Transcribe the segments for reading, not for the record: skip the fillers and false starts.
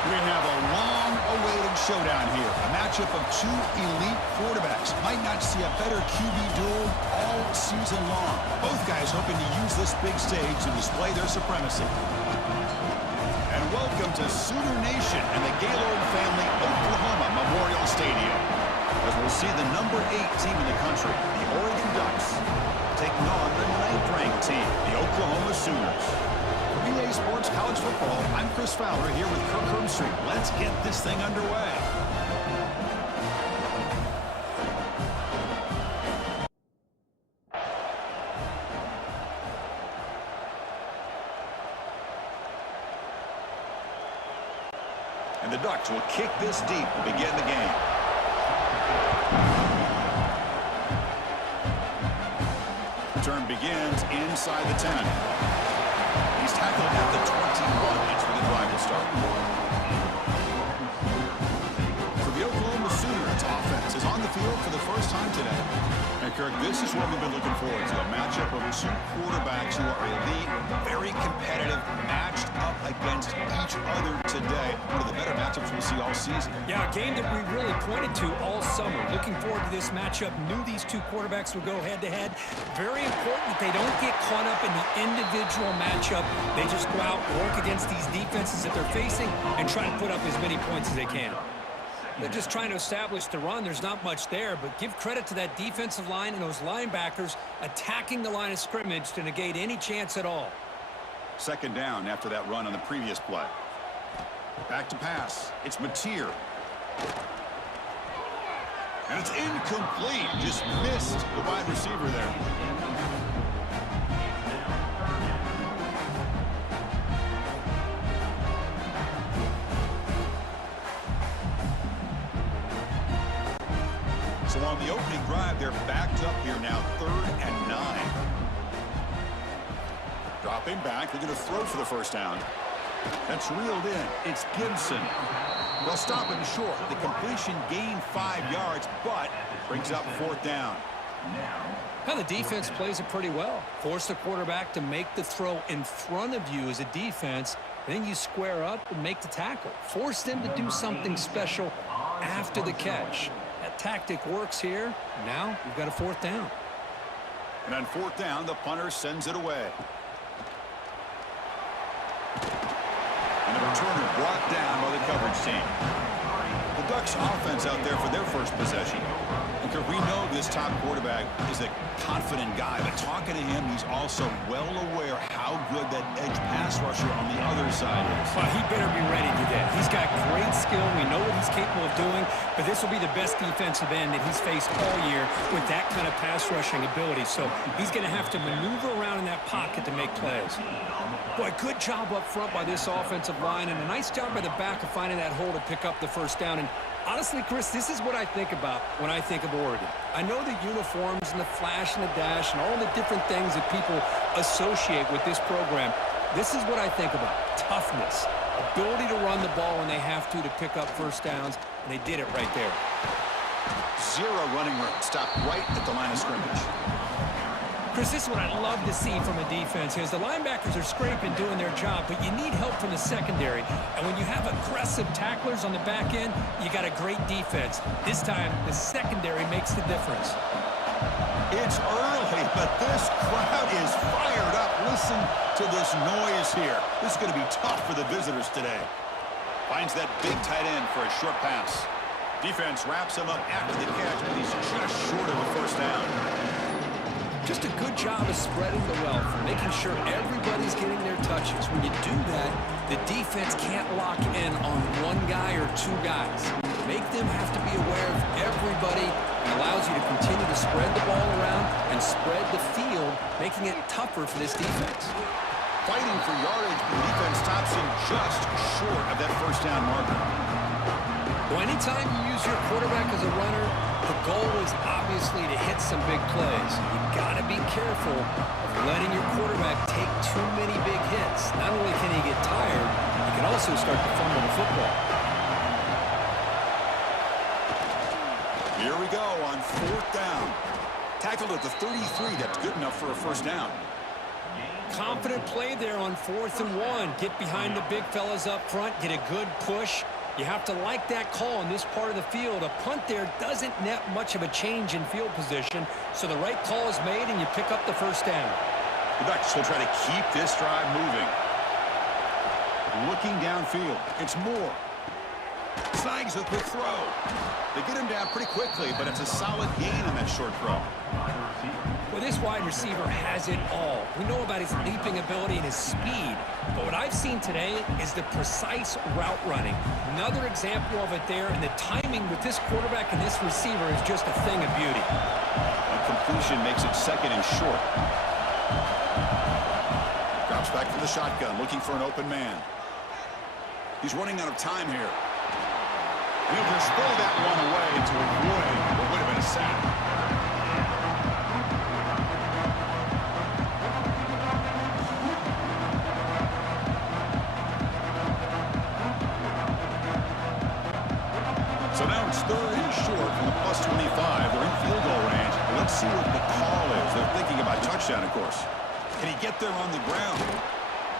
We have a long-awaited showdown here. A matchup of two elite quarterbacks. Might not see a better QB duel all season long. Both guys hoping to use this big stage to display their supremacy. And welcome to Sooner Nation and the Gaylord Family Oklahoma Memorial Stadium. As we'll see the number 8 team in the country, the Oregon Ducks, taking on the 9th-ranked team, the Oklahoma Sooners. EA Sports College Football, I'm Chris Fowler here with Kirk Herbstreit. Let's get this thing underway. And the Ducks will kick this deep to begin the game. Turn begins inside the 10. He's tackled at the 21. That's where the drive will start. For the Oklahoma Sooners, offense is on the field for the first time today. And Kirk, this is what we've been looking forward to, a matchup of two quarterbacks who are elite, very competitive, matched up against each other today. One of the better matchups we'll see all season. Yeah, a game that we really pointed to all summer. Looking forward to this matchup. Knew these two quarterbacks would go head-to-head. Very important that they don't get caught up in the individual matchup. They just go out, work against these defenses that they're facing, and try to put up as many points as they can. They're just trying to establish the run. There's not much there, but give credit to that defensive line and those linebackers attacking the line of scrimmage to negate any chance at all. Second down after that run on the previous play. Back to pass. It's Mateer. And it's incomplete. Just missed the wide receiver there. So on the opening drive, they're backed up here now, 3rd and 9. Dropping back, they're going to throw for the first down. That's reeled in. It's Gibson. They'll stop him short. The completion gained 5 yards, but brings up 4th down. Now the defense plays it pretty well. Force the quarterback to make the throw in front of you as a defense. Then you square up and make the tackle. Force them to do something special after the catch. That tactic works here. Now you've got a 4th down. And on 4th down, the punter sends it away. And the returner brought down by the coverage team. The Ducks offense out there for their first possession. Because we know this top quarterback is a confident guy, but talking to him, he's also well aware how good that edge pass rusher on the other side is. Well, he better be ready to do that. He's got great skill. We know what he's capable of doing, but this will be the best defensive end that he's faced all year with that kind of pass rushing ability. So he's going to have to maneuver around in that pocket to make plays. Boy, good job up front by this offensive line, and a nice job by the back of finding that hole to pick up the first down. And honestly, Chris, this is what I think about when I think of Oregon. I know the uniforms and the flash and the dash and all the different things that people associate with this program. This is what I think about. Toughness, ability to run the ball when they have to pick up first downs, and they did it right there. 0 running room. Stopped right at the line of scrimmage. Chris, this is what I love to see from a defense is the linebackers are scraping, doing their job, but you need help from the secondary. And when you have aggressive tacklers on the back end, you got a great defense. This time, the secondary makes the difference. It's early, but this crowd is fired up. Listen to this noise here. This is going to be tough for the visitors today. Finds that big tight end for a short pass. Defense wraps him up after the catch, but he's just short of a first down. Just a good job of spreading the wealth, making sure everybody's getting their touches. When you do that, the defense can't lock in on one guy or 2 guys. Make them have to be aware of everybody. It allows you to continue to spread the ball around and spread the field, making it tougher for this defense. Fighting for yardage, but the defense stops him just short of that first down marker. Well, anytime you use your quarterback as a runner, the goal is obviously to hit some big plays. You've got to be careful of letting your quarterback take too many big hits. Not only can he get tired, he can also start to fumble the football. Here we go on 4th down. Tackled at the 33. That's good enough for a first down. confident play there on 4th and 1. Get behind the big fellas up front, get a good push. You have to like that call in this part of the field. A punt there doesn't net much of a change in field position, so the right call is made and you pick up the first down. The Ducks will try to keep this drive moving. Looking downfield, it's Moore. Snags a quick throw. They get him down pretty quickly, but it's a solid gain on that short throw. Well, this wide receiver has it all. We know about his leaping ability and his speed, but what I've seen today is the precise route running. Another example of it there, and the timing with this quarterback and this receiver is just a thing of beauty. A completion makes it 2nd and short. Drops back from the shotgun, looking for an open man. He's running out of time here. And he'll just throw that one away to avoid what would have been a sack. So now it's 3rd and short from the +25. They're in field goal range. Let's see what the call is. They're thinking about touchdown, of course. Can he get there on the ground?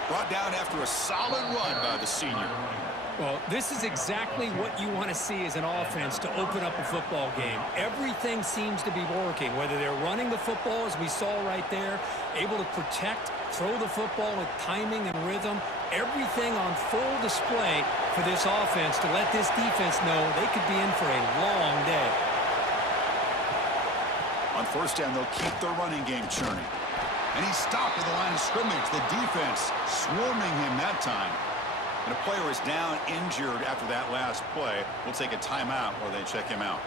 Brought down after a solid run by the senior. Well, this is exactly what you want to see as an offense to open up a football game. Everything seems to be working, whether they're running the football, as we saw right there, able to protect, throw the football with timing and rhythm, everything on full display for this offense to let this defense know they could be in for a long day. On 1st down, they'll keep their running game churning. And he's stopped at the line of scrimmage. The defense swarming him that time. And a player is down injured after that last play. We'll take a timeout while they check him out.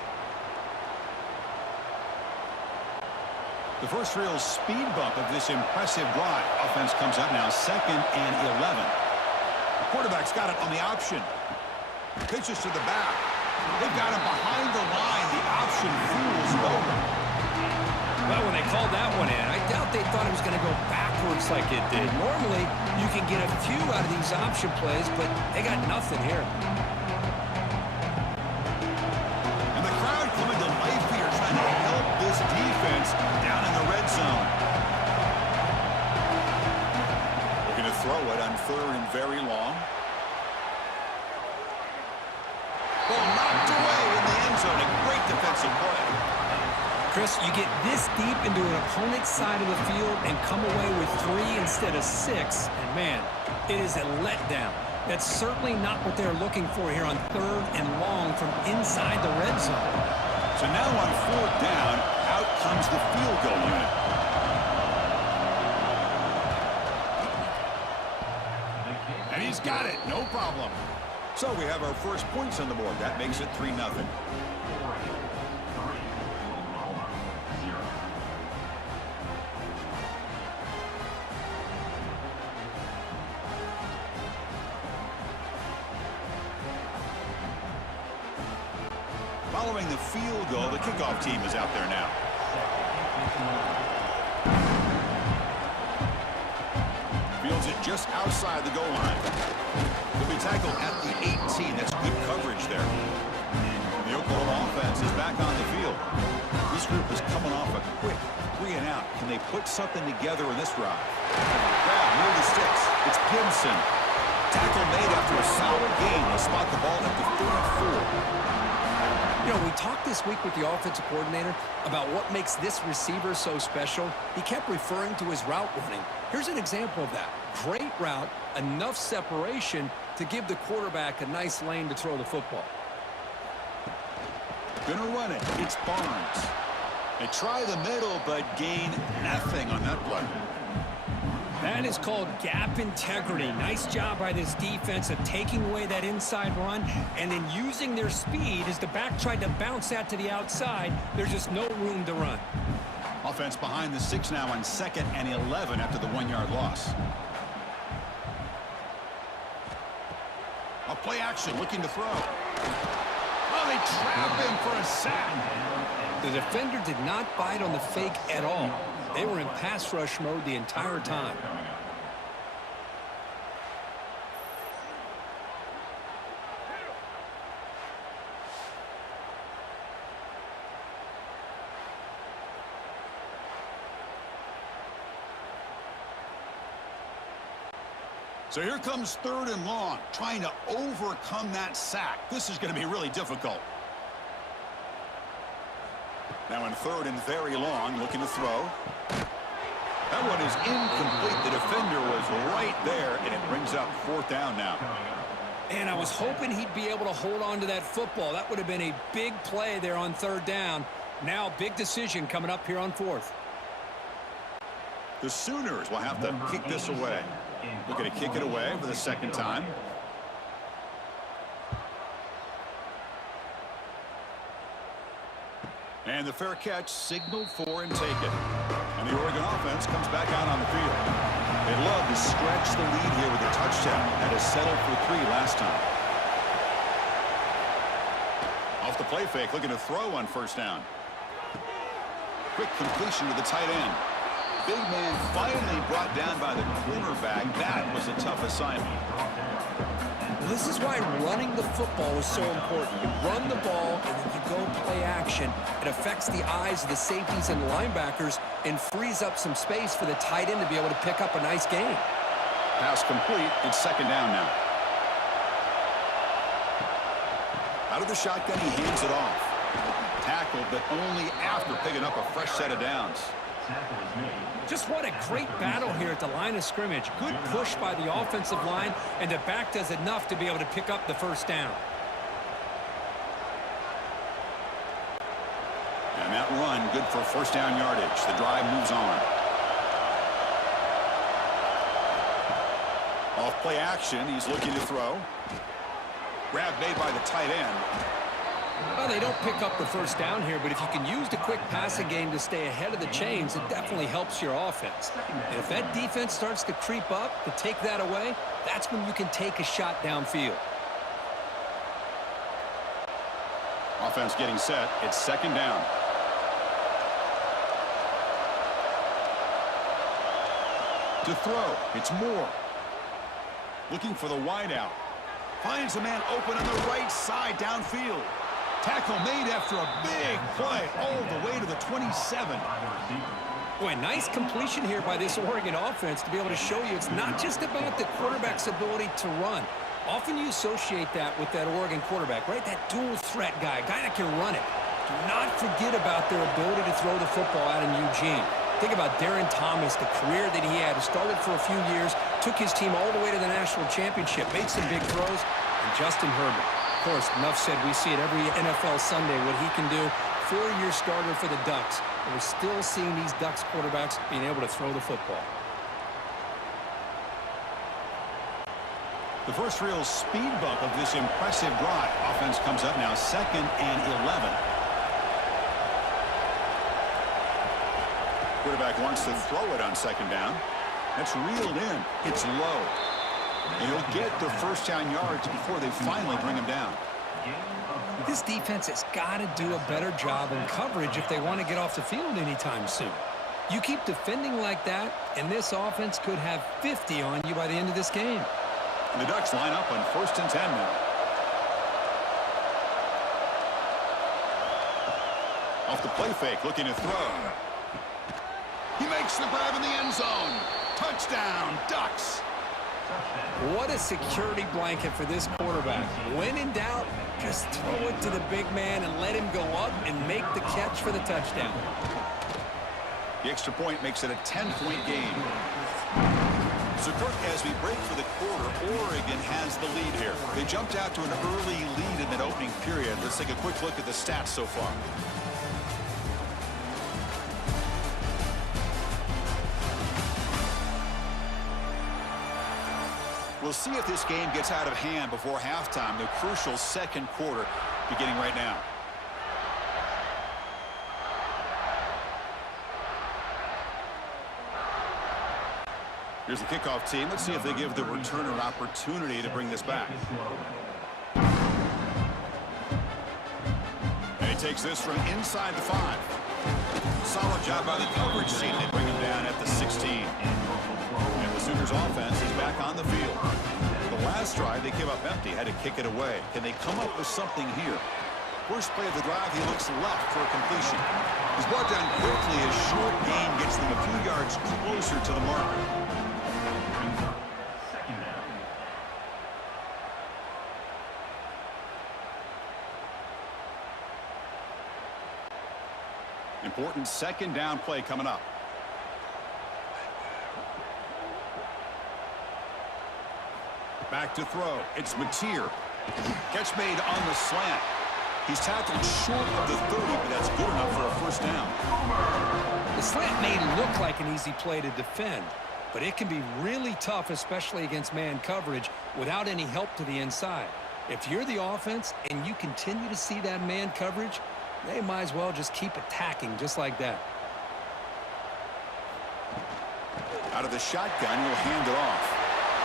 The first real speed bump of this impressive drive. Offense comes up now 2nd and 11. The quarterback's got it on the option. Pitches to the back. They've got him behind the line. The option fools over. Well, when they called that one in, I doubt they thought it was going to go backwards like it did. Normally, you can get a few out of these option plays, but they got nothing here. And the crowd coming to life here, trying to help this defense down in the red zone. Looking to throw it on 3rd and very long. Ball knocked away in the end zone. A great defensive play. Chris, you get this deep into an opponent's side of the field and come away with 3 instead of 6, and man, it is a letdown. That's certainly not what they're looking for here on 3rd and long from inside the red zone. So now on 4th down, out comes the field goal unit. And he's got it, no problem. So we have our first points on the board. That makes it 3-0. Following the field goal, the kickoff team is out there now. Fields it just outside the goal line. He'll be tackled at the 18. That's good coverage there. The Oklahoma offense is back on the field. This group is coming off a quick 3 and out. Can they put something together in this drive? Grab near the sticks. It's Gibson. Tackle made after a solid gain. They'll spot the ball at the 34. You know, we talked this week with the offensive coordinator about what makes this receiver so special. He kept referring to his route running. Here's an example of that. Great route, enough separation to give the quarterback a nice lane to throw the football. Gonna run it. It's Barnes. They try the middle, but gain nothing on that play. That is called gap integrity. Nice job by this defense of taking away that inside run and then using their speed as the back tried to bounce that to the outside. There's just no room to run. Offense behind the 6 now on 2nd and 11 after the 1-yard loss. A play action looking to throw. Oh, they trap him for a sack. The defender did not bite on the fake at all. They were in pass rush mode the entire time. So here comes 3rd and long, trying to overcome that sack. This is going to be really difficult. Now in 3rd and very long, looking to throw. That one is incomplete. The defender was right there, and it brings up 4th down now. And I was hoping he'd be able to hold on to that football. That would have been a big play there on 3rd down. Now, big decision coming up here on 4th. The Sooners will have to kick this away. Looking to kick it away for the 2nd time. And the fair catch signaled for and taken. And the Oregon offense comes back out on the field. They love to stretch the lead here with a touchdown. That is settled for 3 last time. Off the play fake, looking to throw on 1st down. Quick completion to the tight end. Big man finally brought down by the cornerback. That was a tough assignment. This is why running the football is so important. You run the ball and then you go play action. It affects the eyes of the safeties and linebackers and frees up some space for the tight end to be able to pick up a nice gain. Pass complete. It's 2nd down now. Out of the shotgun, he hands it off. Tackled, but only after picking up a fresh set of downs. Just what a great battle here at the line of scrimmage. Good push by the offensive line, and the back does enough to be able to pick up the 1st down. And that run, good for 1st down yardage. The drive moves on. Off play action, he's looking to throw. Grab made by the tight end. Well, they don't pick up the 1st down here, but if you can use the quick passing game to stay ahead of the chains, it definitely helps your offense. And if that defense starts to creep up to take that away, that's when you can take a shot downfield. Offense getting set. It's 2nd down. To throw, it's Moore. Looking for the wideout. Finds a man open on the right side downfield. Tackle made after a big play all the way to the 27. Boy, nice completion here by this Oregon offense to be able to show you it's not just about the quarterback's ability to run. Often you associate that with that Oregon quarterback, right? That dual threat guy that can run it. Do not forget about their ability to throw the football out in Eugene. Think about Darren Thomas, the career that he had. He started for a few years, took his team all the way to the national championship, made some big throws, and Justin Herbert. Of course, enough said, we see it every NFL Sunday what he can do. 4-year starter for the Ducks. And we're still seeing these Ducks quarterbacks being able to throw the football. The first real speed bump of this impressive drive. Offense comes up now 2nd and 11. Quarterback wants to throw it on 2nd down. That's reeled in. It's low. And he'll get the 1st down yards before they finally bring him down. This defense has got to do a better job in coverage if they want to get off the field anytime soon. You keep defending like that, and this offense could have 50 on you by the end of this game. And the Ducks line up on 1st and 10 now. Off the play fake, looking to throw. He makes the grab in the end zone. Touchdown, Ducks. What a security blanket for this quarterback. When in doubt, just throw it to the big man and let him go up and make the catch for the touchdown. The extra point makes it a 10-point game. So, Kirk, as we break for the quarter, Oregon has the lead here. They jumped out to an early lead in that opening period. Let's take a quick look at the stats so far. We'll see if this game gets out of hand before halftime, the crucial 2nd quarter beginning right now. Here's the kickoff team. Let's see if they give the returner an opportunity to bring this back. And he takes this from inside the 5. Solid job by the coverage team. They bring him down at the 16. And the Sooners offense is back on the field. The last drive, they came up empty, had to kick it away. Can they come up with something here? First play of the drive, he looks left for a completion. He's brought down quickly. His short gain gets them a few yards closer to the marker. Important second down play coming up. Back to throw. It's Mateer. Catch made on the slant. He's tackled short of the 30, but that's good enough for a first down. The slant may look like an easy play to defend, but it can be really tough, especially against man coverage, without any help to the inside. If you're the offense and you continue to see that man coverage, they might as well just keep attacking just like that. Out of the shotgun, he'll hand it off.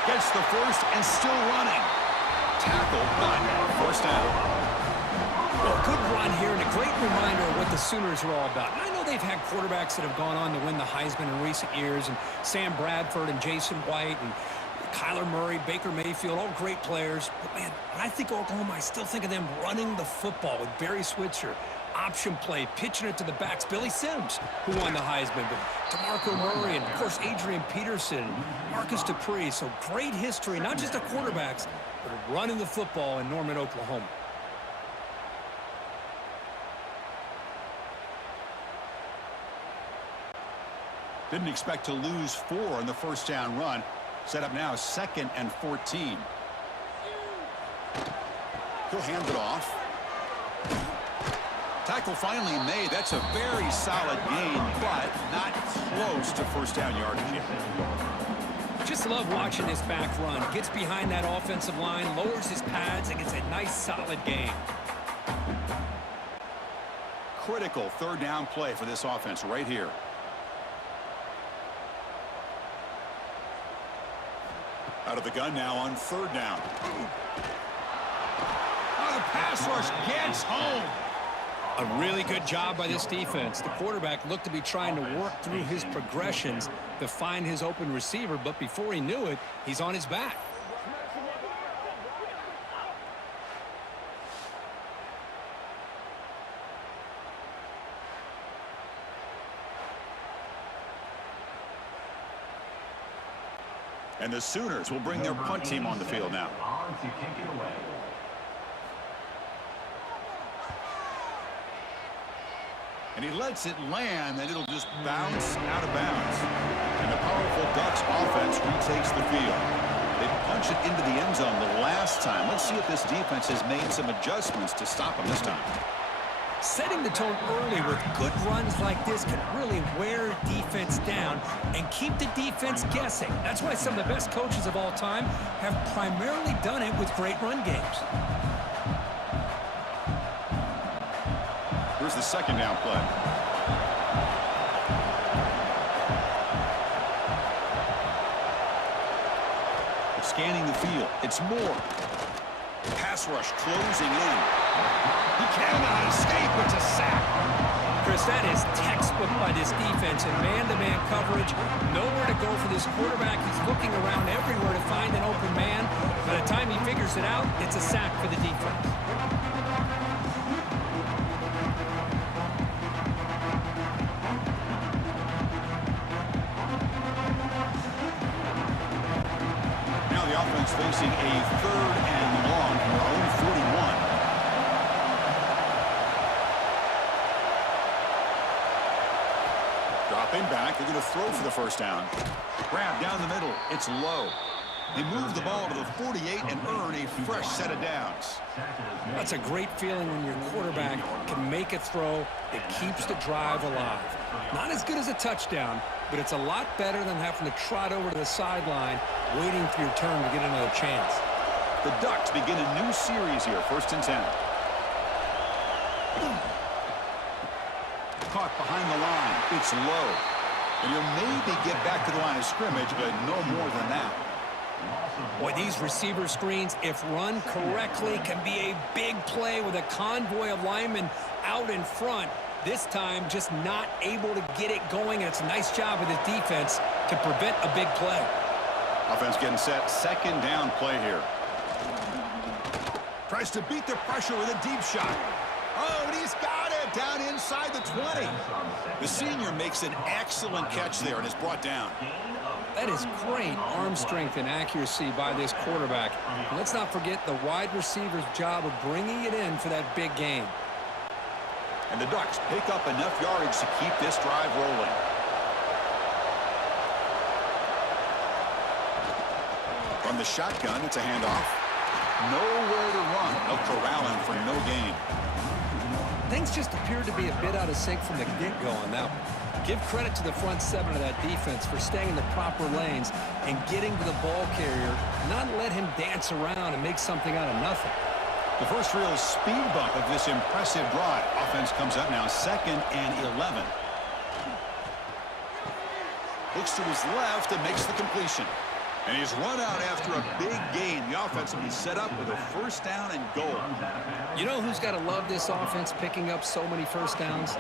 Gets the first and still running. Tackle, but first down. Well, good run here and a great reminder of what the Sooners are all about. And I know they've had quarterbacks that have gone on to win the Heisman in recent years, and Sam Bradford and Jason White and Kyler Murray, Baker Mayfield, all great players. But, man, when I think Oklahoma, I still think of them running the football with Barry Switzer. Option play, pitching it to the backs. Billy Sims, who won the Heisman, but DeMarco Murray and, of course, Adrian Peterson, Marcus Dupree. So great history, not just of quarterbacks, but of running the football in Norman, Oklahoma. Didn't expect to lose 4 on the first down run. Set up now 2nd and 14. He'll hand it off. Tackle finally made. That's a very solid gain, but not close to first down yardage yet. Just love watching this back run. Gets behind that offensive line, lowers his pads, and gets a nice solid gain. Critical third down play for this offense right here. Out of the gun now on third down. Oh, the pass rush gets home. A really good job by this defense. The quarterback looked to be trying to work through his progressions to find his open receiver, but before he knew it, he's on his back. And the Sooners will bring their punt team on the field now. And he lets it land, and it'll just bounce out of bounds. And the powerful Ducks offense retakes the field. They punch it into the end zone the last time. Let's see if this defense has made some adjustments to stop them this time. Setting the tone early with good runs like this can really wear defense down and keep the defense guessing. That's why some of the best coaches of all time have primarily done it with great run games. Here's the second down play. Scanning the field. It's Moore. Pass rush closing in. He cannot escape. It's a sack. Chris, that is textbook by this defense in man-to-man coverage. Nowhere to go for this quarterback. He's looking around everywhere to find an open man. By the time he figures it out, it's a sack for the defense. Now the offense facing a third and long from their own 41. Dropping back, they're going to throw for the first down. Grab down the middle, it's low. They move the ball to the 48 and earn a fresh set of downs. That's a great feeling when your quarterback can make a throw that keeps the drive alive. Not as good as a touchdown, but it's a lot better than having to trot over to the sideline, waiting for your turn to get another chance. The Ducks begin a new series here, 1st and 10. Caught behind the line. It's low. And you'll maybe get back to the line of scrimmage, but no more than that. Boy, these receiver screens, if run correctly, can be a big play with a convoy of linemen out in front. This time, just not able to get it going, and it's a nice job of the defense to prevent a big play. Offense getting set. Second down play here. Tries to beat the pressure with a deep shot. Oh, and he's got it down inside the 20. The senior makes an excellent catch there and is brought down. That is great arm strength and accuracy by this quarterback. And let's not forget the wide receiver's job of bringing it in for that big game. And the Ducks pick up enough yardage to keep this drive rolling. From the shotgun, it's a handoff. Nowhere to run. They'll corral him for no gain. Things just appeared to be a bit out of sync from the get-go on that one. Give credit to the front seven of that defense for staying in the proper lanes and getting to the ball carrier, not let him dance around and make something out of nothing. The first real speed bump of this impressive drive. Offense comes up now 2nd and 11. Looks to his left and makes the completion. And he's run out after a big gain. The offense will be set up with a first down and goal. You know who's got to love this offense picking up so many first downs?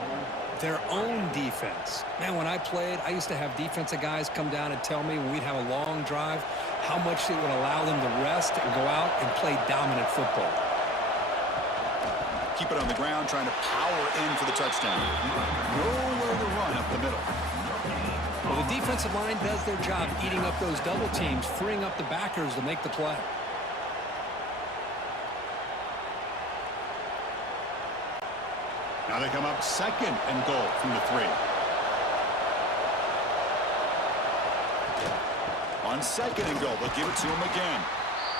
Their own defense. Man, when I played, I used to have defensive guys come down and tell me when we'd have a long drive how much it would allow them to rest and go out and play dominant football. Keep it on the ground, trying to power in for the touchdown. Nowhere to run up the middle. Well, the defensive line does their job eating up those double teams, freeing up the backers to make the play. Now they come up 2nd and goal from the 3. On 2nd and goal, they'll give it to him again.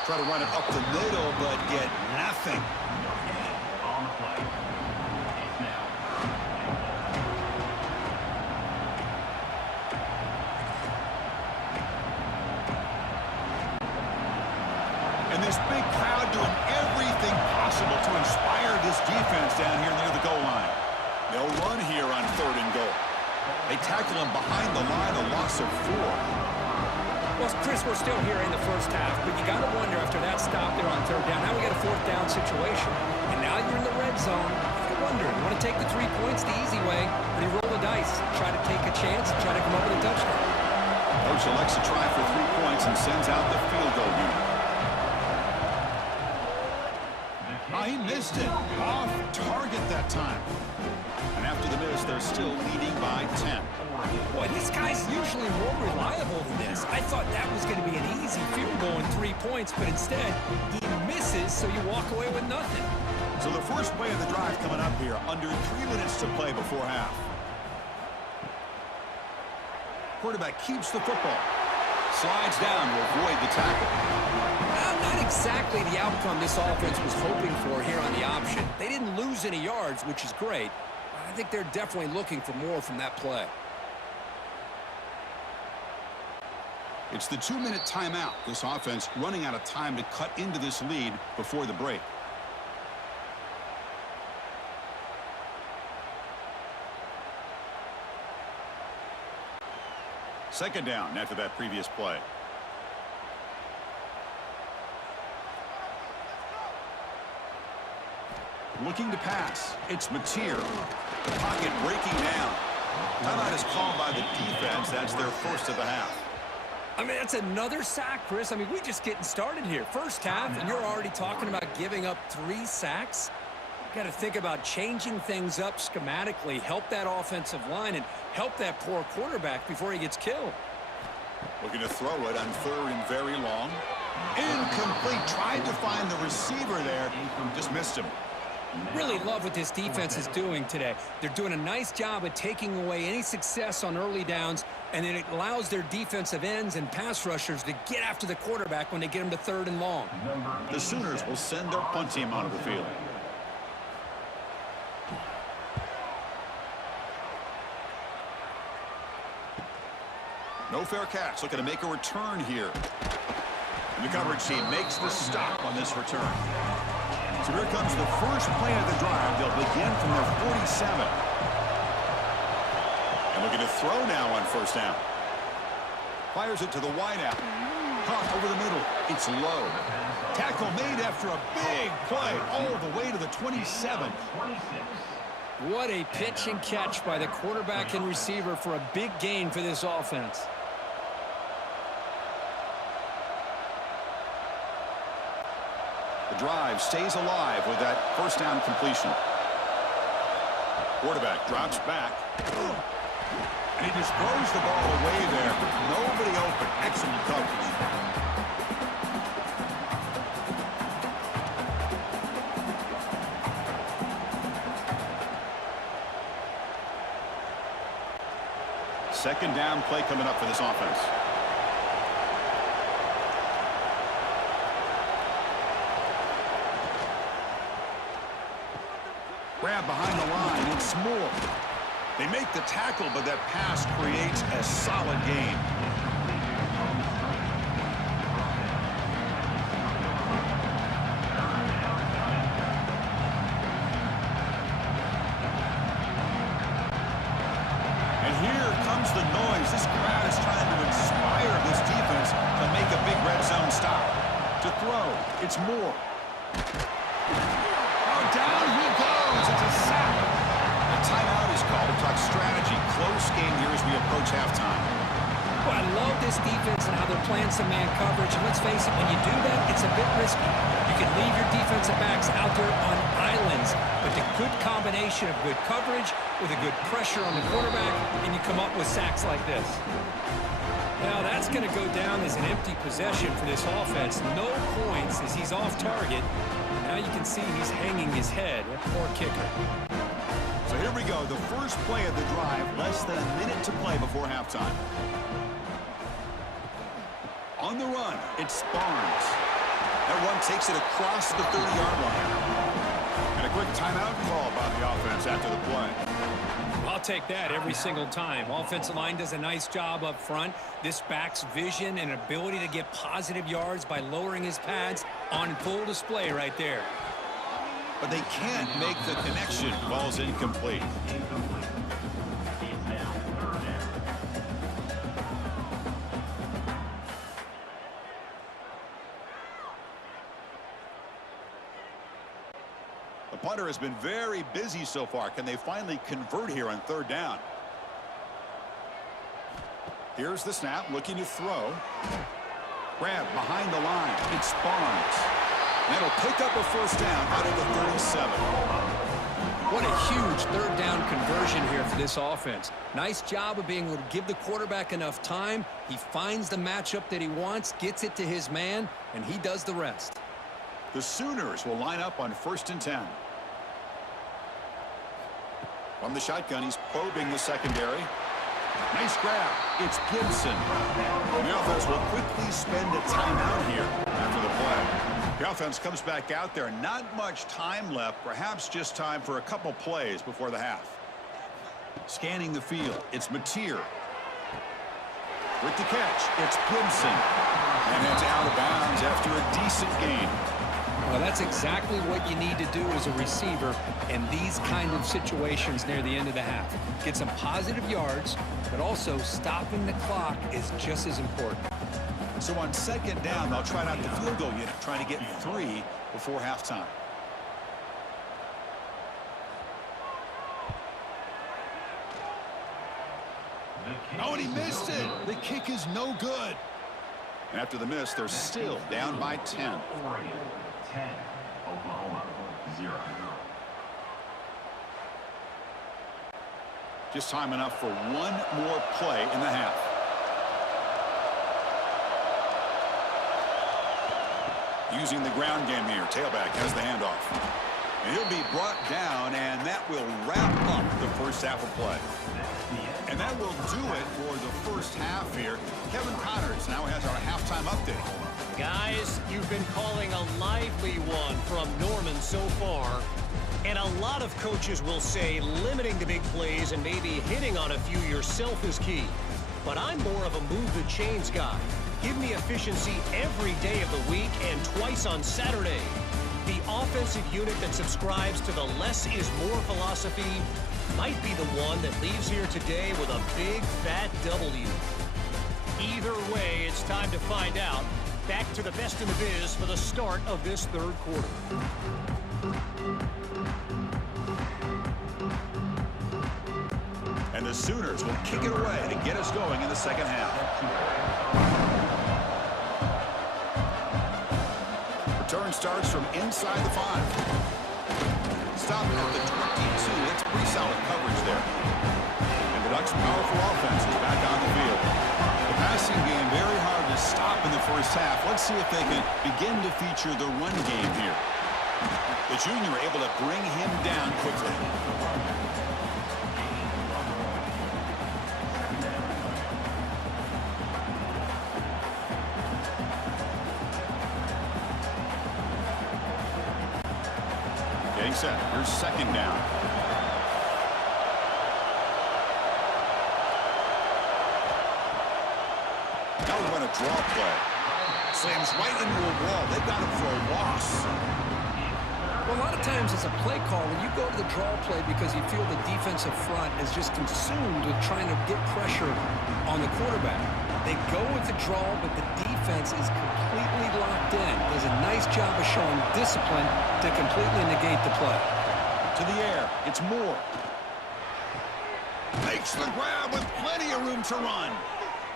Try to run it up the middle, but get nothing. And this big crowd doing everything possible to inspire this defense down here near the goal line. They'll run here on 3rd and goal. They tackle him behind the line, a loss of 4. Well, Chris, we're still here in the first half, but you got to wonder after that stop there on 3rd down. Now we got a 4th down situation. And now you're in the red zone. You wonder, you want to take the 3 points the easy way, or you roll the dice, try to take a chance, and try to come up with a touchdown. Coach elects to try for 3 points and sends out the field goal unit. He missed it. Off target that time. And after the miss, they're still leading by 10. Boy, this guy's usually more reliable than this. I thought that was going to be an easy field goal and 3 points, but instead, he misses, so you walk away with nothing. So the first play of the drive coming up here, under 3 minutes to play before half. Quarterback keeps the football. Slides down to avoid the tackle. Not exactly the outcome this offense was hoping for here on the option. They didn't lose any yards, which is great. I think they're definitely looking for more from that play. It's the 2-minute timeout. This offense running out of time to cut into this lead before the break. Second down after that previous play. Looking to pass. It's Mateer. The pocket breaking down. Timeout is called by the defense. That's their first of the half. I mean, that's another sack, Chris. I mean, we're just getting started here. First half, and you're already talking about giving up 3 sacks. Got to think about changing things up schematically, help that offensive line, and help that poor quarterback before he gets killed. Looking to throw it on 3rd and very long. Incomplete. Tried to find the receiver there. Just missed him. Really love what this defense is doing today. They're doing a nice job of taking away any success on early downs, and then it allows their defensive ends and pass rushers to get after the quarterback when they get him to 3rd and long. The Sooners will send their punt team out of the field. No fair catch. Looking to make a return here. And the coverage team makes the stop on this return. So here comes the first play of the drive. They'll begin from their 47. And looking to throw now on 1st down. Fires it to the wideout. Caught over the middle. It's low. Tackle made after a big play all the way to the 27. What a pitch and catch by the quarterback and receiver for a big gain for this offense. Drive stays alive with that 1st down completion. Quarterback drops back. And he just throws the ball away there. Nobody open. Excellent coverage. Second down play coming up for this offense. Grab behind the line. It's Moore. They make the tackle, but that pass creates a solid gain. And here comes the noise. This crowd is trying to inspire this defense to make a big red zone stop. To throw, it's Moore. Oh, down he goes. It's a sack. A timeout is called to talk strategy. Close game here as we approach halftime. Well, I love this defense and how they're playing some man coverage. And let's face it, when you do that, it's a bit risky. You can leave your defensive backs out there on islands, but the good combination of good coverage with a good pressure on the quarterback, and you come up with sacks like this. Now, that's going to go down as an empty possession for this offense. No points as he's off target. Now you can see he's hanging his head. That poor kicker. So here we go, the first play of the drive, less than a minute to play before halftime. On the run, it's Barnes. That run takes it across the 30-yard line. And a quick timeout call by the offense after the play. I'll take that every single time. Offensive line does a nice job up front. This back's vision and ability to get positive yards by lowering his pads on full display right there. But they can't make the connection. Ball's incomplete. The punter has been very busy so far. Can they finally convert here on third down? Here's the snap, looking to throw. Grab behind the line. It's Barnes. That'll pick up a first down out of the 37. What a huge third down conversion here for this offense. Nice job of being able to give the quarterback enough time. He finds the matchup that he wants, gets it to his man, and he does the rest. The Sooners will line up on 1st and 10. From the shotgun, he's probing the secondary. Nice grab. It's Gibson. The offense will quickly spend a timeout here after the play. The offense comes back out there. Not much time left. Perhaps just time for a couple plays before the half. Scanning the field. It's Mateer. With the catch, it's Gibson. And it's out of bounds after a decent gain. Well, that's exactly what you need to do as a receiver in these kind of situations near the end of the half. Get some positive yards, but also stopping the clock is just as important. So on second down, they'll try out the field goal unit, trying to get 3 before halftime. Oh, and he missed it. The kick is no good. And after the miss, they're still down by 10. 10, Oklahoma, 0. Just time enough for one more play in the half. Using the ground game here, tailback has the handoff. And he'll be brought down, and that will wrap up the first half of play. And that will do it for the first half here. Kevin Connors now has our halftime update. Guys, you've been calling a lively one from Norman so far. And a lot of coaches will say limiting the big plays and maybe hitting on a few yourself is key. But I'm more of a move the chains guy. Give me efficiency every day of the week and twice on Saturday. The offensive unit that subscribes to the less is more philosophy might be the one that leaves here today with a big fat W. Either way, it's time to find out. Back to the best in the biz for the start of this third quarter. And the Sooners will kick it away to get us going in the second half. Return starts from inside the 5. Stop at the 22. That's pretty solid coverage there. And the Ducks' powerful offense is back on the field. The passing game very hard to stop in the first half. Let's see if they can begin to feature the run game here. The junior able to bring him down quickly. Getting set. Here's second down. Now we run a draw play. Slams right into a wall. They've got him for a loss. Well, a lot of times as a play call, when you go to the draw play because you feel the defensive front is just consumed with trying to get pressure on the quarterback, they go with the draw, but the defense is completely locked in. Does a nice job of showing discipline to completely negate the play. To the air. It's Moore. Makes the grab with plenty of room to run.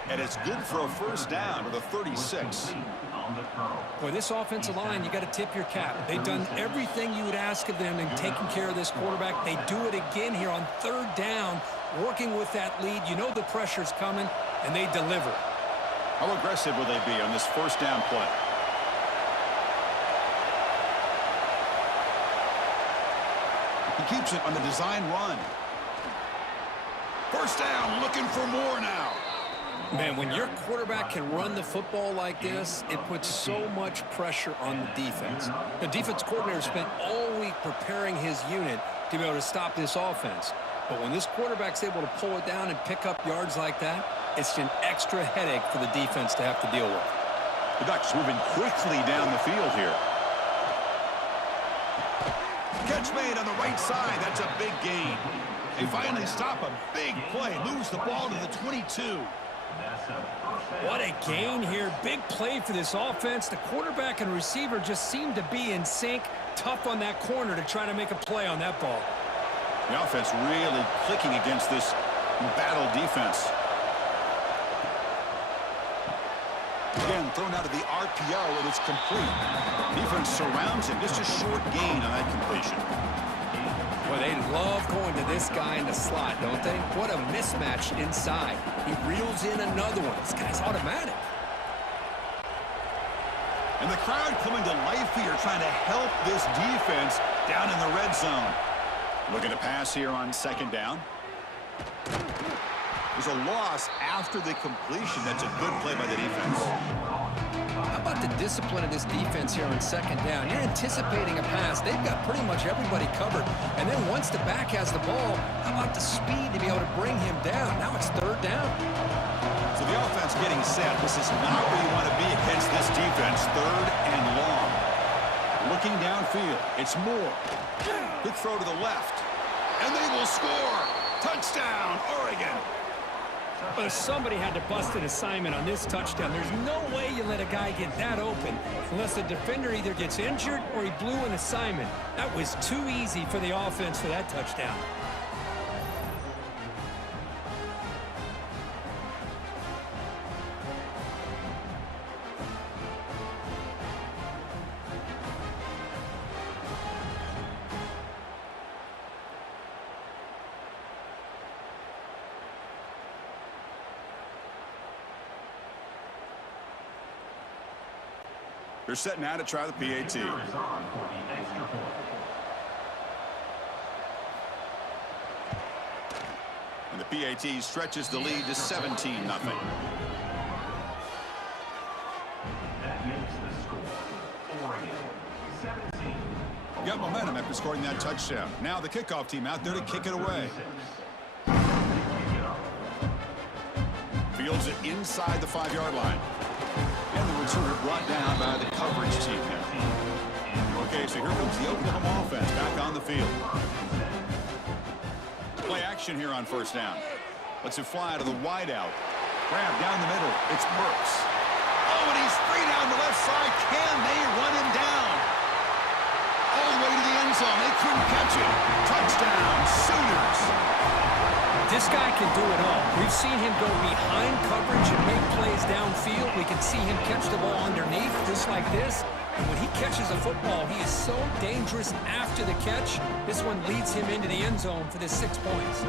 And it's good for a first down to the 36. Boy, this offensive line, you got to tip your cap. They've done everything you would ask of them in taking care of this quarterback. They do it again here on third down, working with that lead. You know the pressure's coming, and they deliver. How aggressive will they be on this first down play? He keeps it on the design run. First down, looking for more now. Man, when your quarterback can run the football like this, it puts so much pressure on the defense. The defense coordinator spent all week preparing his unit to be able to stop this offense. But when this quarterback's able to pull it down and pick up yards like that, it's an extra headache for the defense to have to deal with. The Ducks moving quickly down the field here. Catch made on the right side. That's a big gain. They finally stop a big play. Lose the ball to the 22. What a gain here. Big play for this offense. The quarterback and receiver just seem to be in sync. Tough on that corner to try to make a play on that ball. The offense really clicking against this battle defense. Again, thrown out of the RPO, and it's complete. Defense surrounds him. Just a short gain on that completion. Well, they love going to this guy in the slot, don't they? What a mismatch inside. He reels in another one. This guy's automatic. And the crowd coming to life here, trying to help this defense down in the red zone. Looking to pass here on second down. There's a loss after the completion. That's a good play by the defense. How about the discipline of this defense here on second down? You're anticipating a pass. They've got pretty much everybody covered. And then once the back has the ball, how about the speed to be able to bring him down? Now it's third down. So the offense getting set. This is not where you want to be against this defense. Third and long. Looking downfield. It's Moore. Good throw to the left. And they will score. Touchdown, Oregon. But somebody had to bust an assignment on this touchdown. There's no way you let a guy get that open unless the defender either gets injured or he blew an assignment. That was too easy for the offense for that touchdown. They're setting out to try the PAT. And the PAT stretches the lead to 17-0. That makes the score Oregon 17. Got momentum after scoring that touchdown. Now the kickoff team out there to kick it away. Fields it inside the 5-yard line. And the returner brought down by the coverage team now. Okay, so here comes the Oklahoma offense back on the field. Play action here on first down. Lets it fly to the wideout. Grab down the middle. It's Burks. Oh, and he's free down the left side. Can they run him down? All the way to the end zone. They couldn't catch it. Touchdown, Sooners. This guy can do it all. We've seen him go behind coverage and make plays downfield. We can see him catch the ball underneath just like this. And when he catches a football, he is so dangerous after the catch. This one leads him into the end zone for the 6 points.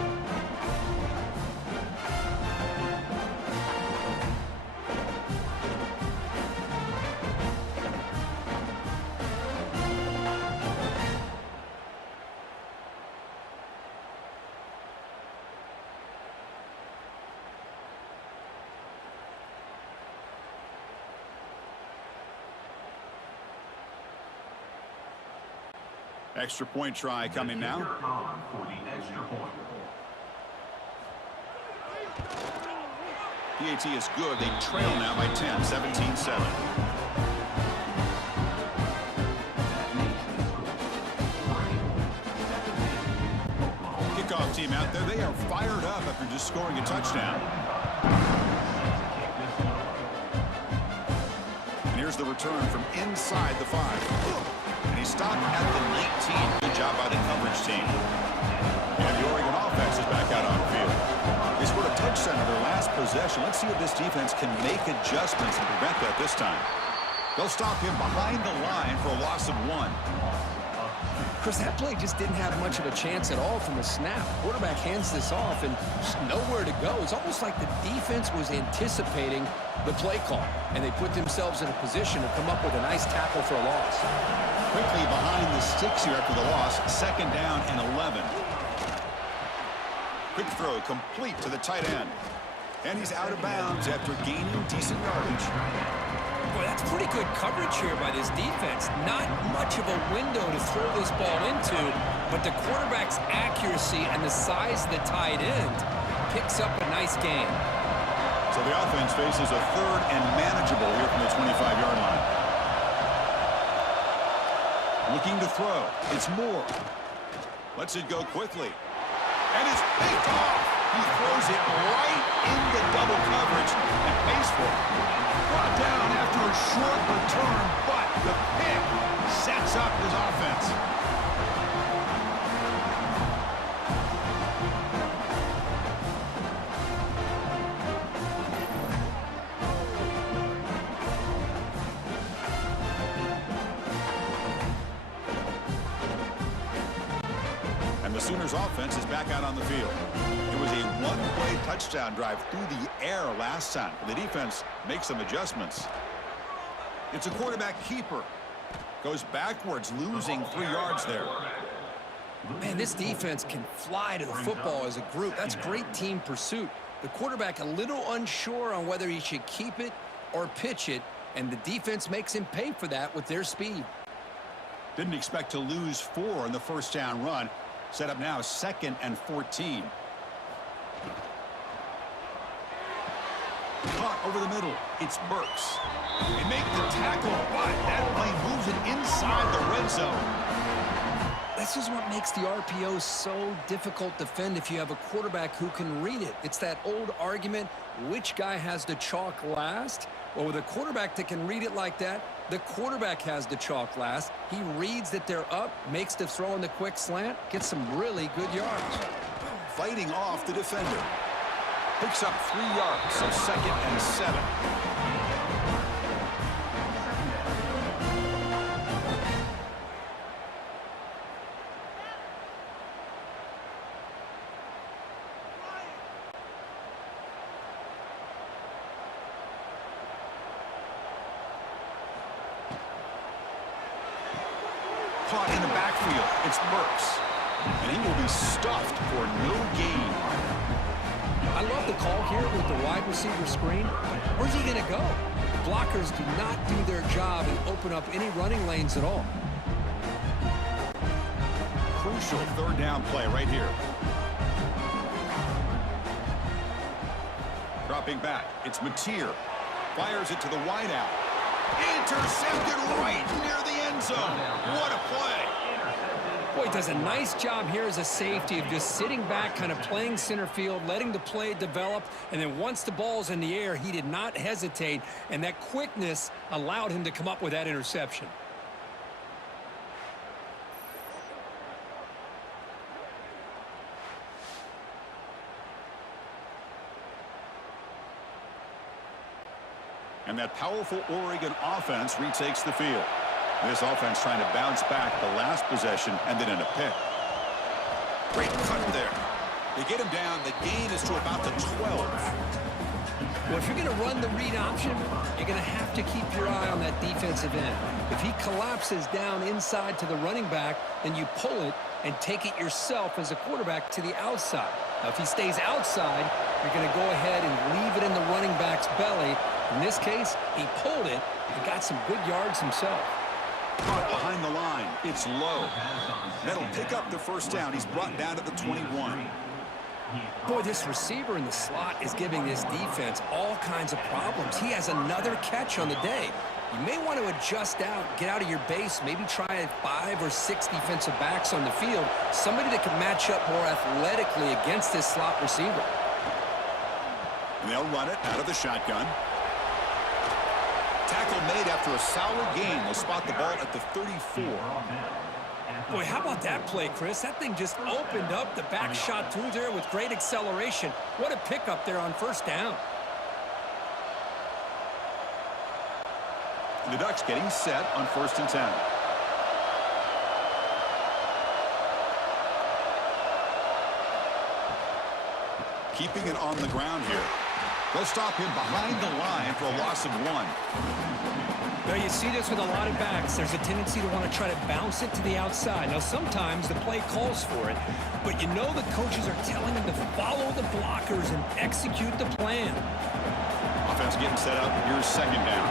Extra point try coming now. On for the extra point. PAT is good. They trail now by 10, 17-7. Kickoff team out there. They are fired up after just scoring a touchdown. And here's the return from inside the 5. And he stopped at the 19. Good job by the coverage team. And the Oregon offense is back out on the field. They scored a touchdown in their last possession. Let's see if this defense can make adjustments and prevent that this time. They'll stop him behind the line for a loss of 1. Chris, that play just didn't have much of a chance at all from the snap. Quarterback hands this off and just nowhere to go. It's almost like the defense was anticipating the play call, and they put themselves in a position to come up with a nice tackle for a loss. Quickly behind the sticks here after the loss. 2nd down and 11. Quick throw complete to the tight end. And he's out of bounds after gaining decent yardage. Boy, that's pretty good coverage here by this defense. Not much of a window to throw this ball into, but the quarterback's accuracy and the size of the tight end picks up a nice gain. So the offense faces a 3rd and manageable here from the 25-yard line. Looking to throw. It's Moore. Lets it go quickly. And it's picked off. He throws it right into double coverage and pays for it. Brought down after a short return, but the pick sets up his offense. And the Sooners offense is back out on the field. It was a one-play touchdown drive through the air last time. The defense makes some adjustments. It's a quarterback keeper. Goes backwards, losing 3 yards there. Man, this defense can fly to the football as a group. That's great team pursuit. The quarterback a little unsure on whether he should keep it or pitch it, and the defense makes him pay for that with their speed. Didn't expect to lose 4 in the first down run. Set up now 2nd and 14. Caught over the middle. It's Burks. They make the tackle, but that play moves it inside the red zone. This is what makes the RPO so difficult to defend if you have a quarterback who can read it. It's that old argument, which guy has the chalk last? Well, with a quarterback that can read it like that, the quarterback has the chalk last. He reads that they're up, makes the throw in the quick slant, gets some really good yards. Fighting off the defender. Picks up 3 yards, so 2nd and 7. Caught in the backfield. It's Burks. And he will be stuffed for no gain. I love the call here with the wide receiver screen. Where's he going to go? Blockers do not do their job and open up any running lanes at all. Crucial 3rd down play right here. Dropping back. It's Mateer. Fires it to the wideout. Intercepted right near the end zone. What a play. Boy, does a nice job here as a safety of just sitting back, kind of playing center field, letting the play develop, and then once the ball's in the air, he did not hesitate, and that quickness allowed him to come up with that interception. And that powerful Oregon offense retakes the field. This offense trying to bounce back the last possession and then in a pick. Great cut there. They get him down. The gain is to about the 12. Well, if you're going to run the read option, you're going to have to keep your eye on that defensive end. If he collapses down inside to the running back, then you pull it and take it yourself as a quarterback to the outside. Now, if he stays outside, you're going to go ahead and leave it in the running back's belly. In this case, he pulled it and got some good yards himself. Caught behind the line. It's It's low. That'll pick up the first down. He's brought down to the 21. Boy, this receiver in the slot is giving this defense all kinds of problems. He has another catch on the day. You may want to adjust out, get out of your base, maybe try 5 or 6 defensive backs on the field, somebody that can match up more athletically against this slot receiver. And they'll run it out of the shotgun. Tackle made after a solid gain. They'll spot the ball at the 34. Boy, how about that play, Chris? That thing just opened up the back shot through there with great acceleration. What a pickup there on first down. The Ducks getting set on 1st and 10. Keeping it on the ground here. They'll stop him behind the line for a loss of 1. Now, you see this with a lot of backs. There's a tendency to want to try to bounce it to the outside. Now, sometimes the play calls for it, but you know the coaches are telling them to follow the blockers and execute the plan. Offense getting set up. Here's 2nd down.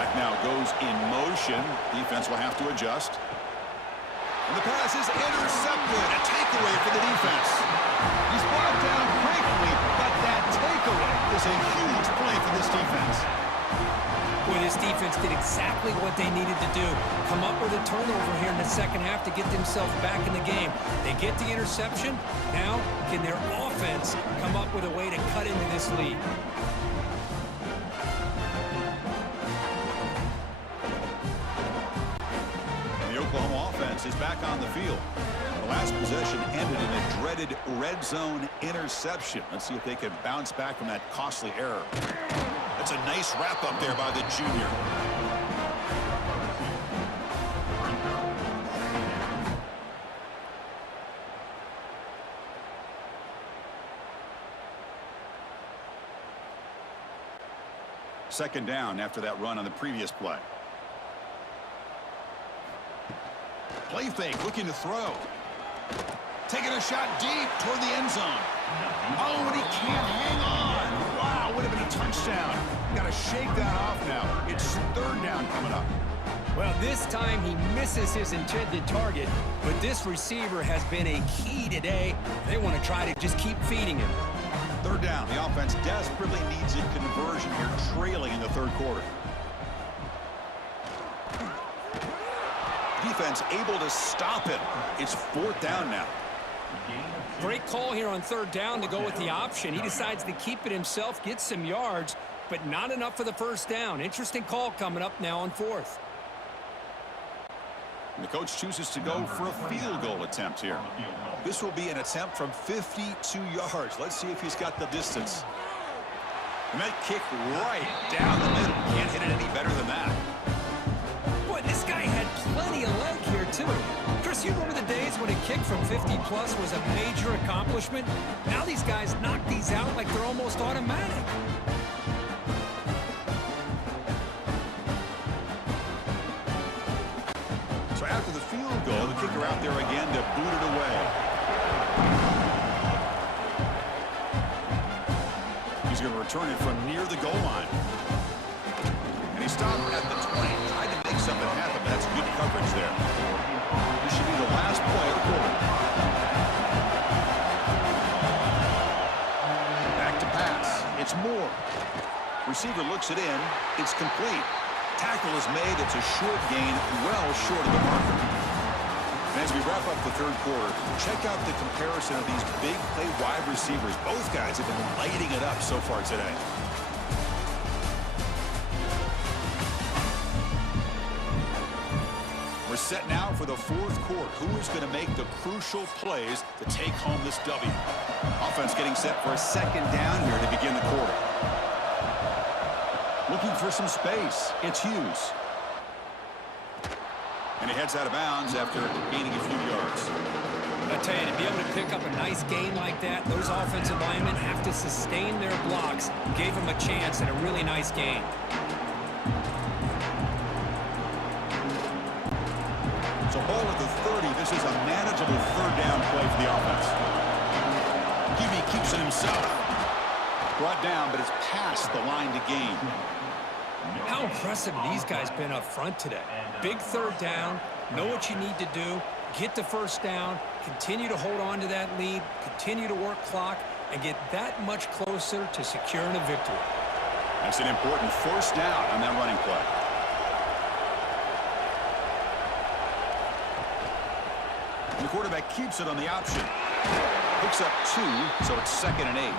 Back now goes in motion. Defense will have to adjust. And the pass is intercepted. A takeaway for the defense. He's brought down quickly, but that takeaway is a huge play for this defense. Boy, this defense did exactly what they needed to do. Come up with a turnover here in the second half to get themselves back in the game. They get the interception. Now, can their offense come up with a way to cut into this lead? The Oklahoma offense is back on the field. The last possession ended in a dreaded red zone interception. Let's see if they can bounce back from that costly error. That's a nice wrap up there by the junior. Second down after that run on the previous play. Play fake, looking to throw. Taking a shot deep toward the end zone. Oh, and he can't hang on. Wow, would have been a touchdown. Got to shake that off now. It's 3rd down coming up. Well, this time he misses his intended target, but this receiver has been a key today. They want to try to just keep feeding him. 3rd down. The offense desperately needs a conversion here, trailing in the 3rd quarter. Defense able to stop it. It's 4th down now. Great call here on 3rd down to go with the option. He decides to keep it himself, get some yards, but not enough for the 1st down. Interesting call coming up now on 4th. And the coach chooses to go for a field goal attempt here. This will be an attempt from 52 yards. Let's see if he's got the distance. And that kick right down the middle. Can't hit it any better than that. Boy, this guy had plenty of leg here, too. Chris, you remember the days when a kick from 50-plus was a major accomplishment? Now these guys knock these out like they're almost automatic. So after the field goal, the kicker out there again to boot it away. He's going to return it from near the goal line. And he stopped at the 20. Tried to make something happen, but that's good coverage there. This should be the last play of the quarter. Back to pass. It's Moore. Receiver looks it in. It's complete. Tackle is made. It's a short gain, well short of the marker. And as we wrap up the 3rd quarter, check out the comparison of these big play wide receivers. Both guys have been lighting it up so far today. We're set now for the 4th quarter. Who is going to make the crucial plays to take home this W? Offense getting set for a 2nd down here to begin the quarter. Looking for some space. It's Hughes. And he heads out of bounds after gaining a few yards. I tell you, to be able to pick up a nice gain like that, those offensive linemen have to sustain their blocks. Gave him a chance and a really nice gain. So ball at the 30. This is a manageable 3rd down play for the offense. QB keeps it himself. Brought down, but it's past the line to gain. How impressive these guys been up front today. Big third down, know what you need to do, get the first down, continue to hold on to that lead, continue to work clock, and get that much closer to securing a victory. That's an important first down on that running play. And the quarterback keeps it on the option. Picks up 2, so it's 2nd and 8.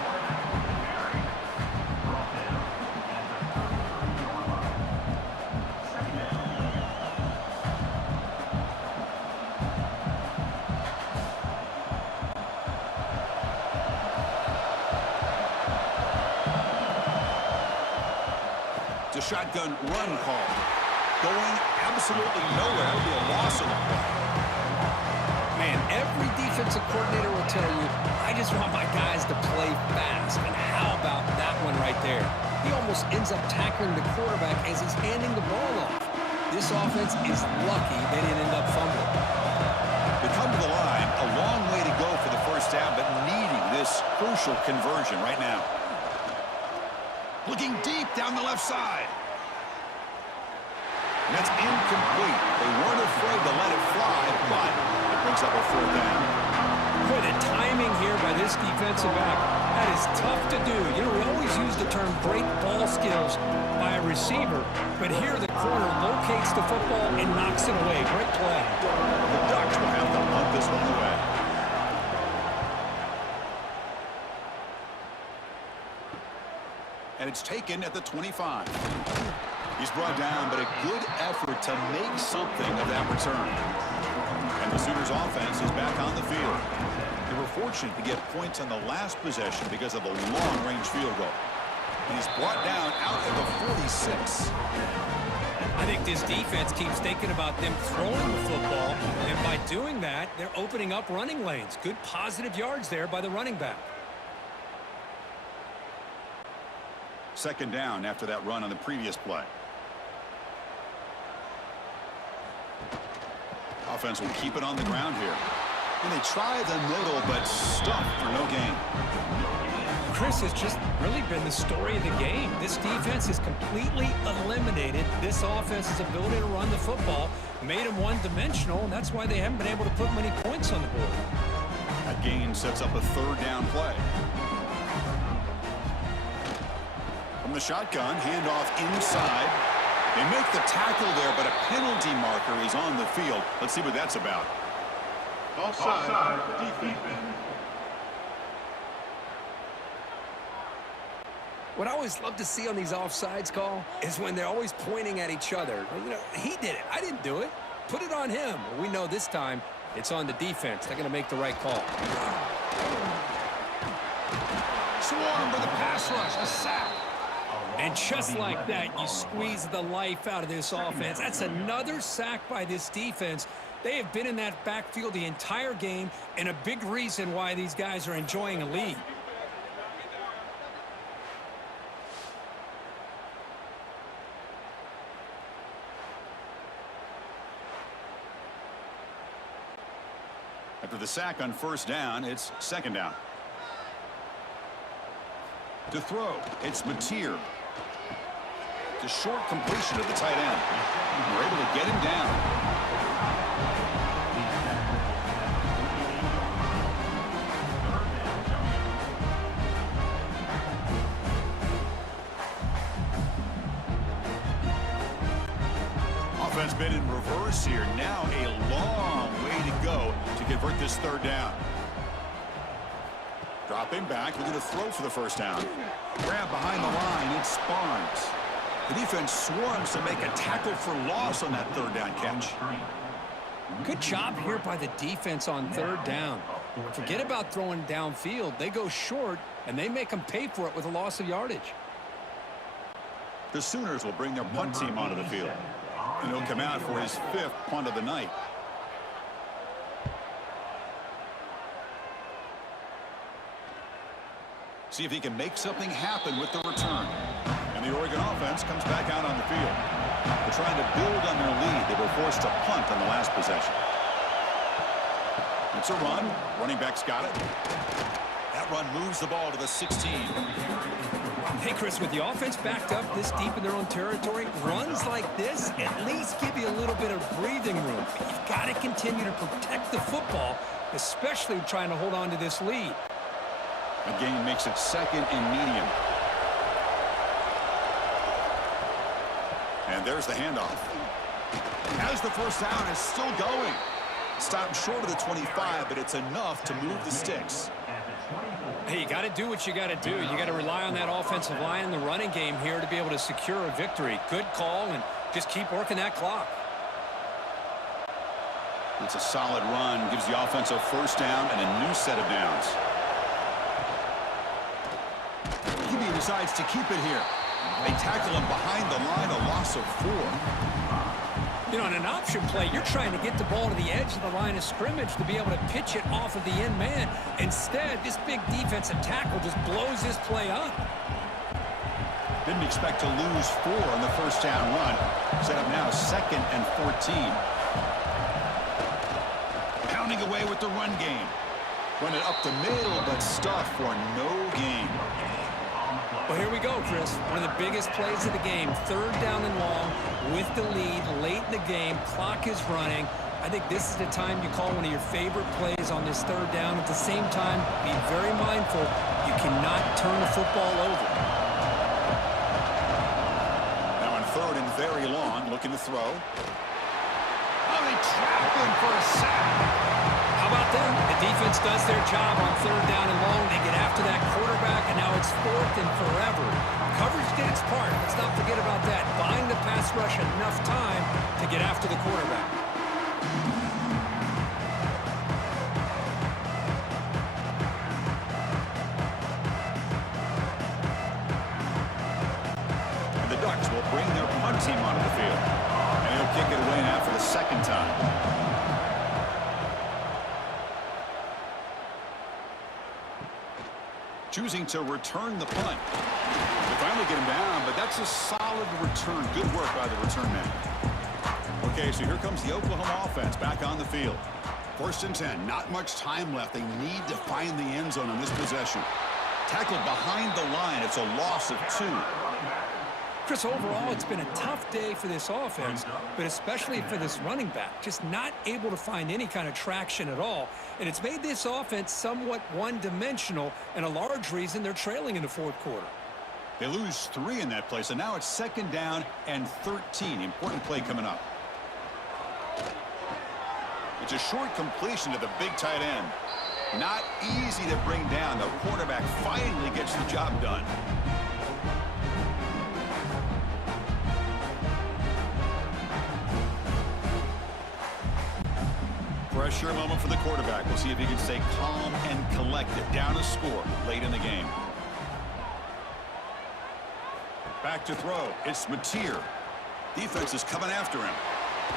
The shotgun run call. Going absolutely nowhere. It'll be a loss of the play. Man, every defensive coordinator will tell you, I just want my guys to play fast. And how about that one right there? He almost ends up tackling the quarterback as he's handing the ball off. This offense is lucky they didn't end up fumbling. They come to the line, a long way to go for the first down, but needing this crucial conversion right now. Looking deep down the left side. And that's incomplete. They weren't afraid to let it fly, but it brings up a 4th down. Boy, the timing here by this defensive back, that is tough to do. You know, we always use the term great ball skills by a receiver, but here the corner locates the football and knocks it away. Great play. The Ducks will have to punt this one away. And it's taken at the 25. He's brought down, but a good effort to make something of that return. And the Sooners offense is back on the field. They were fortunate to get points on the last possession because of a long-range field goal. And he's brought down out at the 46. I think this defense keeps thinking about them throwing the football, and by doing that, they're opening up running lanes. Good positive yards there by the running back. 2nd down after that run on the previous play. Offense will keep it on the ground here. And they try the middle, but stuffed for no gain. Chris, has just really been the story of the game. This defense has completely eliminated this offense's ability to run the football, made them one-dimensional, and that's why they haven't been able to put many points on the board. That gain sets up a 3rd down play. From the shotgun, handoff inside. They make the tackle there, but a penalty marker is on the field. Let's see what that's about. Offside, defense. What I always love to see on these offsides call is when they're always pointing at each other. You know, he did it. I didn't do it. Put it on him. Well, we know this time it's on the defense. They're going to make the right call. Swarm for the pass rush, a sack. And just like that, you squeeze the life out of this offense. That's another sack by this defense. They have been in that backfield the entire game, and a big reason why these guys are enjoying a lead. After the sack on 1st down, it's 2nd down. To throw, it's Mateer. It's a short completion to the tight end. We're able to get him down. Offense been in reverse here. Now a long way to go to convert this 3rd down. Dropping back, looking to throw for the 1st down. Grab behind the line, it's Barnes. The defense swarms to make a tackle for loss on that 3rd down catch. Good job here by the defense on 3rd down. Forget about throwing downfield. They go short, and they make them pay for it with a loss of yardage. The Sooners will bring their punt team onto the field. And he'll come out for his 5th punt of the night. See if he can make something happen with the return. And the Oregon offense comes back out on the field. They're trying to build on their lead. They were forced to punt on the last possession. It's a run. Running back's got it. That run moves the ball to the 16. Hey, Chris, with the offense backed up this deep in their own territory, runs like this at least give you a little bit of breathing room. But you've got to continue to protect the football, especially trying to hold on to this lead. The gain makes it second and medium. And there's the handoff. As the first down is still going. Stopped short of the 25, but it's enough to move the sticks. Hey, you got to do what you got to do. You got to rely on that offensive line in the running game here to be able to secure a victory. Good call, and just keep working that clock. It's a solid run. Gives the offense a first down and a new set of downs. QB decides to keep it here. They tackle him behind the line, a loss of 4. You know, in an option play, you're trying to get the ball to the edge of the line of scrimmage to be able to pitch it off of the end man. Instead, this big defensive tackle just blows this play up. Didn't expect to lose 4 on the first down run. Set up now 2nd and 14. Pounding away with the run game. Run it up the middle, but stuff for no gain. Well, here we go, Chris. One of the biggest plays of the game. 3rd down and long with the lead late in the game. Clock is running. I think this is the time you call one of your favorite plays on this 3rd down. At the same time, be very mindful. You cannot turn the football over. Now on 3rd and very long, looking to throw. Oh, they trap him for a sack. How about that? The defense does their job on 3rd down and long. They get after that quarterback, and now it's 4th and forever. Coverage did its part. Let's not forget about that. Buying the pass rush enough time to get after the quarterback. And the Ducks will bring their punt team onto the field. And he'll kick it away now for the 2nd time. Choosing to return the punt. They finally get him down, but that's a solid return. Good work by the return man. Okay, so here comes the Oklahoma offense back on the field. 1st and 10, not much time left. They need to find the end zone on this possession. Tackled behind the line. It's a loss of 2. Chris, overall, it's been a tough day for this offense, but especially for this running back. Just not able to find any kind of traction at all. And it's made this offense somewhat one-dimensional, and a large reason they're trailing in the 4th quarter. They lose 3 in that play, so now it's 2nd down and 13. Important play coming up. It's a short completion to the big tight end. Not easy to bring down. The quarterback finally gets the job done. Pressure moment for the quarterback. We'll see if he can stay calm and collected. Down a score late in the game. Back to throw. It's Mateer. Defense is coming after him.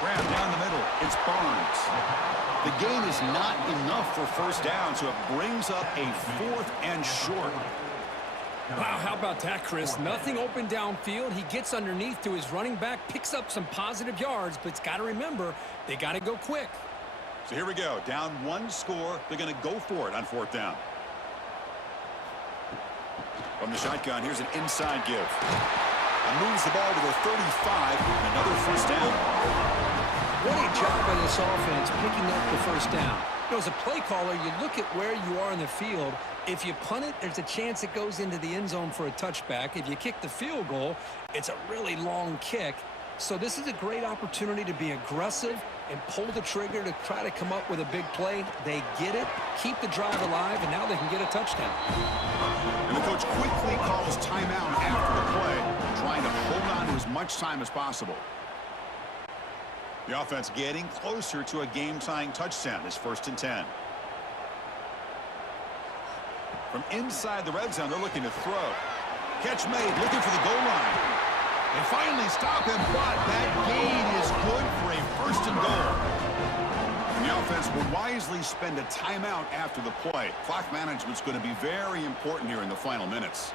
Graham down the middle. It's Barnes. The gain is not enough for first down, so it brings up a 4th and short. Wow, how about that, Chris? Nothing open downfield. He gets underneath to his running back, picks up some positive yards, but it's got to remember, they got to go quick. So here we go. Down 1 score. They're going to go for it on 4th down. From the shotgun, here's an inside give. And moves the ball to the 35. And another first down. What a job by this offense picking up the first down. You know, as a play caller, you look at where you are in the field. If you punt it, there's a chance it goes into the end zone for a touchback. If you kick the field goal, it's a really long kick. So this is a great opportunity to be aggressive and pull the trigger to try to come up with a big play. They get it, keep the drive alive, and now they can get a touchdown. And the coach quickly calls timeout after the play, trying to hold on to as much time as possible. The offense getting closer to a game-tying touchdown. This 1st and 10. From inside the red zone, they're looking to throw. Catch made, looking for the goal line. They finally stop him, but that gain is good for a 1st and goal. And the offense will wisely spend a timeout after the play. Clock management's going to be very important here in the final minutes.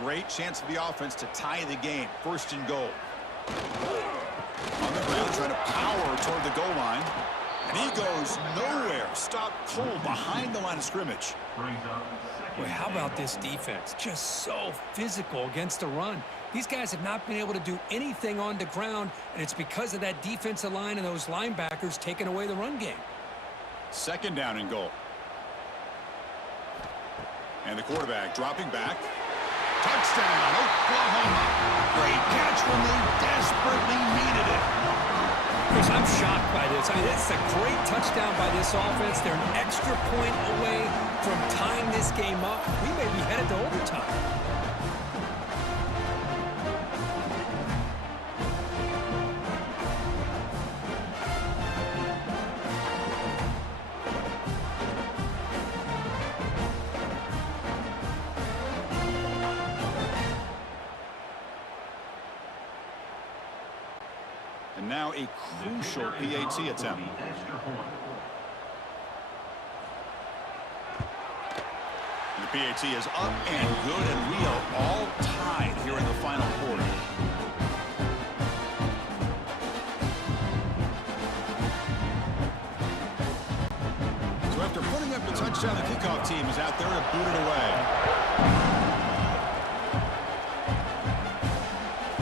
Great chance for the offense to tie the game. 1st and goal. On the ground, trying to power toward the goal line. And he goes nowhere. Stopped cold behind the line of scrimmage. Boy, how about this defense? Just so physical against the run. These guys have not been able to do anything on the ground, and it's because of that defensive line and those linebackers taking away the run game. Second down and goal. And the quarterback dropping back. Touchdown, Oklahoma. Great catch when they desperately needed it. Chris, I'm shocked by this. I mean, it's a great touchdown by this offense. They're an extra point away from tying this game up. We may be headed to overtime. And now a crucial PAT attempt. And the PAT is up and good, and we are all tied here in the final quarter. So after putting up the touchdown, the kickoff team is out there to boot it away.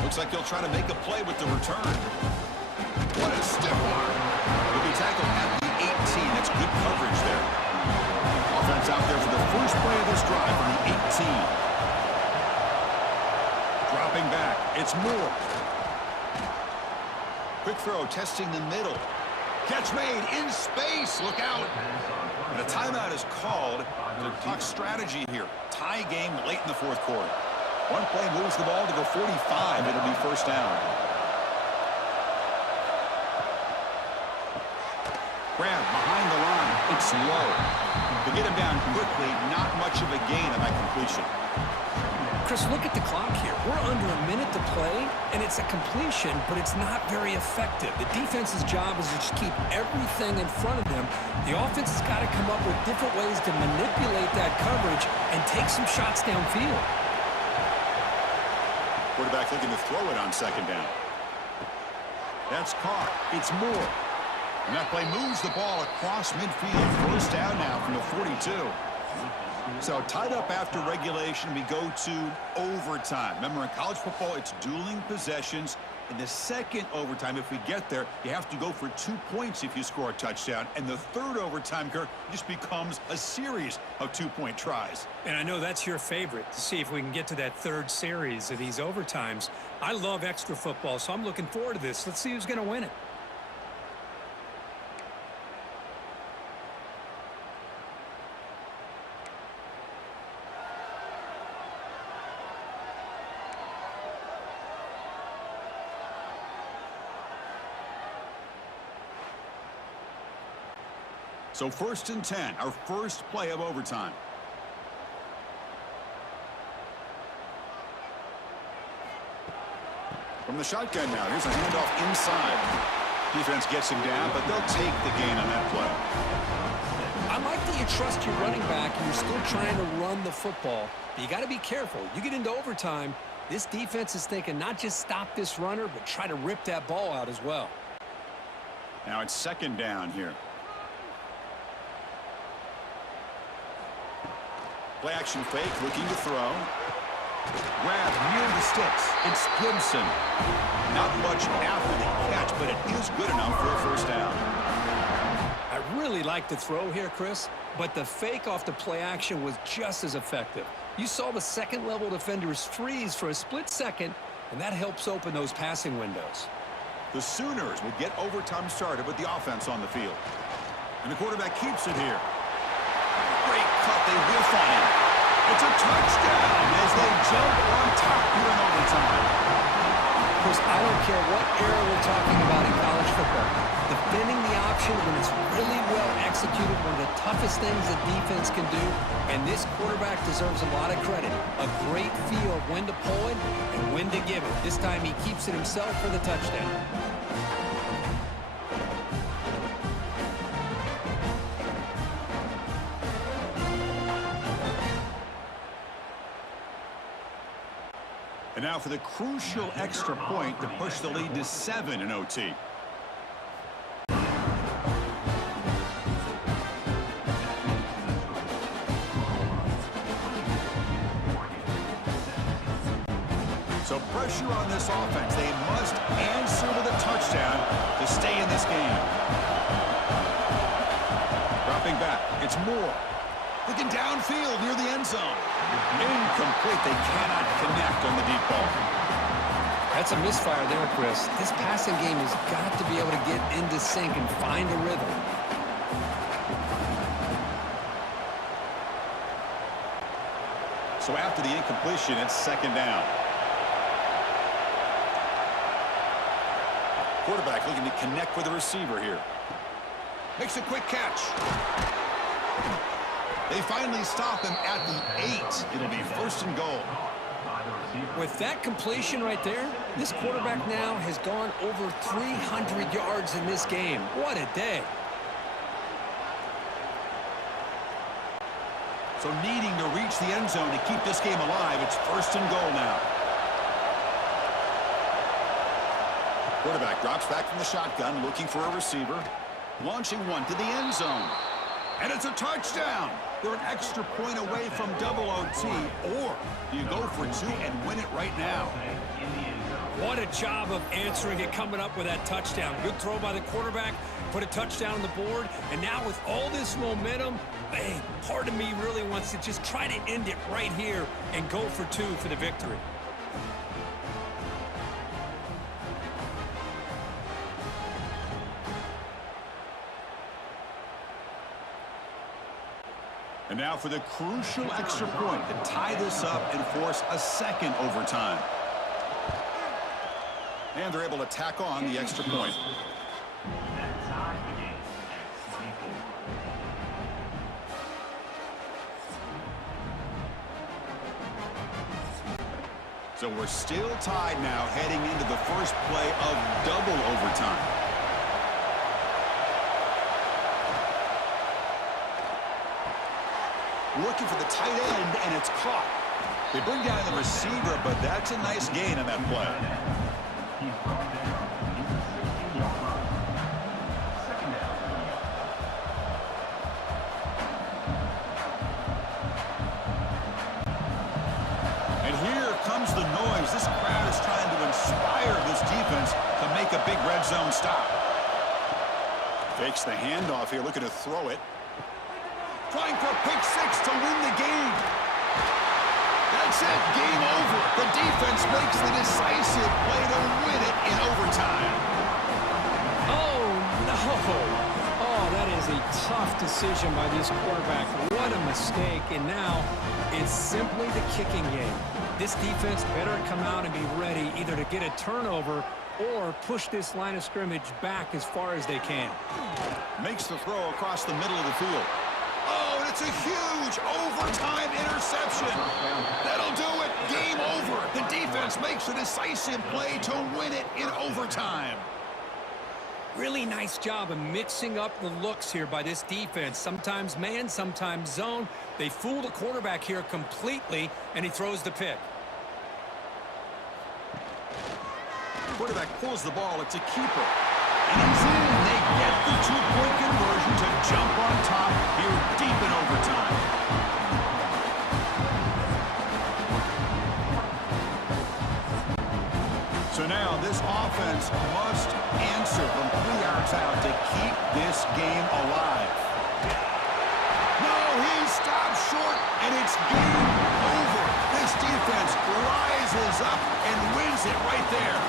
Looks like they'll try to make a play with the return. What a stiff arm. He'll be tackled at the 18. That's good coverage there. Offense out there for the first play of this drive from the 18. Dropping back. It's Moore. Quick throw, testing the middle. Catch made in space. Look out. And a timeout is called to talk strategy here. Tie game late in the fourth quarter. One play moves the ball to the 45. It'll be first down. Grab behind the line. It's low. To get him down quickly, not much of a gain on that completion. Chris, look at the clock here. We're under a minute to play, and it's a completion, but it's not very effective. The defense's job is to just keep everything in front of them. The offense has got to come up with different ways to manipulate that coverage and take some shots downfield. Quarterback looking to throw it on second down. That's caught. It's Moore. And that play moves the ball across midfield. First down now from the 42. So tied up after regulation, we go to overtime. Remember, in college football, it's dueling possessions. In the second overtime, if we get there, you have to go for 2 points if you score a touchdown. And the third overtime, Kirk, just becomes a series of 2-point tries. And I know that's your favorite, to see if we can get to that third series of these overtimes. I love extra football, so I'm looking forward to this. Let's see who's going to win it. So 1st and 10, our first play of overtime. From the shotgun now, here's a handoff inside. Defense gets him down, but they'll take the gain on that play. I like that you trust your running back and you're still trying to run the football. But you got to be careful. You get into overtime, this defense is thinking not just stop this runner, but try to rip that ball out as well. Now it's second down here. Play action fake, looking to throw. Grab near the sticks. It's Gibson. Not much after the catch, but it is good enough for a first down. I really like the throw here, Chris, but the fake off the play action was just as effective. You saw the second-level defenders freeze for a split second, and that helps open those passing windows. The Sooners will get overtime started with the offense on the field. And the quarterback keeps it here. Great cut, they whiff on him. It's a touchdown as they jump on top here in overtime. Chris, I don't care what era we're talking about in college football. Defending the option when it's really well executed, one of the toughest things a defense can do, and this quarterback deserves a lot of credit. A great feel of when to pull it and when to give it. This time he keeps it himself for the touchdown. And now for the crucial extra point to push the lead to 7 in OT. pressure on this offense. They must answer with a touchdown to stay in this game. Dropping back, it's Moore. Looking downfield near the end zone. Incomplete. They cannot connect on the deep ball. That's a misfire there, Chris. This passing game has got to be able to get into sync and find a rhythm. So after the incompletion, it's second down. Quarterback looking to connect with the receiver here. Makes a quick catch. They finally stop him at the 8. It'll be first and goal. With that completion right there, this quarterback now has gone over 300 yards in this game. What a day. So needing to reach the end zone to keep this game alive, it's first and goal now. Quarterback drops back from the shotgun, looking for a receiver. Launching one to the end zone. And it's a touchdown. They're an extra point away from double OT. Or do you go for 2 and win it right now? What a job of answering it, coming up with that touchdown. Good throw by the quarterback, put a touchdown on the board, and now with all this momentum, hey, part of me really wants to just try to end it right here and go for 2 for the victory. And now for the crucial extra point to tie this up and force a second overtime. And they're able to tack on the extra point. So we're still tied now heading into the first play of double overtime. Looking for the tight end, and it's caught. They bring down the receiver, but that's a nice gain on that play. And here comes the noise. This crowd is trying to inspire this defense to make a big red zone stop. Fakes the handoff here, looking to throw it. Trying for a pick 6 to win the game. That's it. Game over. The defense makes the decisive play to win it in overtime. Oh, no. Oh, that is a tough decision by this quarterback. What a mistake. And now it's simply the kicking game. This defense better come out and be ready either to get a turnover or push this line of scrimmage back as far as they can. Makes the throw across the middle of the field. Oh, and it's a huge overtime interception. That'll do it. Game over. The defense makes a decisive play to win it in overtime. Really nice job of mixing up the looks here by this defense. Sometimes man, sometimes zone. They fool the quarterback here completely, and he throws the pick. Quarterback pulls the ball. It's a keeper. And he's in. They get the 2-point conversion to jump on top here deep in overtime. So now this offense must answer from 3 yards out to keep this game alive. No, he stops short, and it's game over. This defense rises up and wins it right there.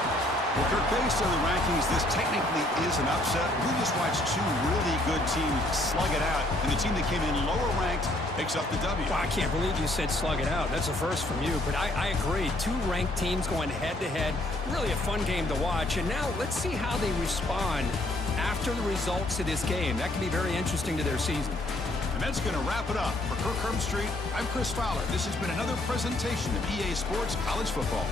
Well, Kirk, based on the rankings, this technically is an upset. We just watched 2 really good teams slug it out, and the team that came in lower ranked picks up the W. Well, I can't believe you said slug it out. That's a first from you, but I agree. 2 ranked teams going head-to-head. Really a fun game to watch, and now let's see how they respond after the results of this game. That can be very interesting to their season. And that's going to wrap it up. For Kirk Herbstreit, I'm Chris Fowler. This has been another presentation of EA Sports College Football.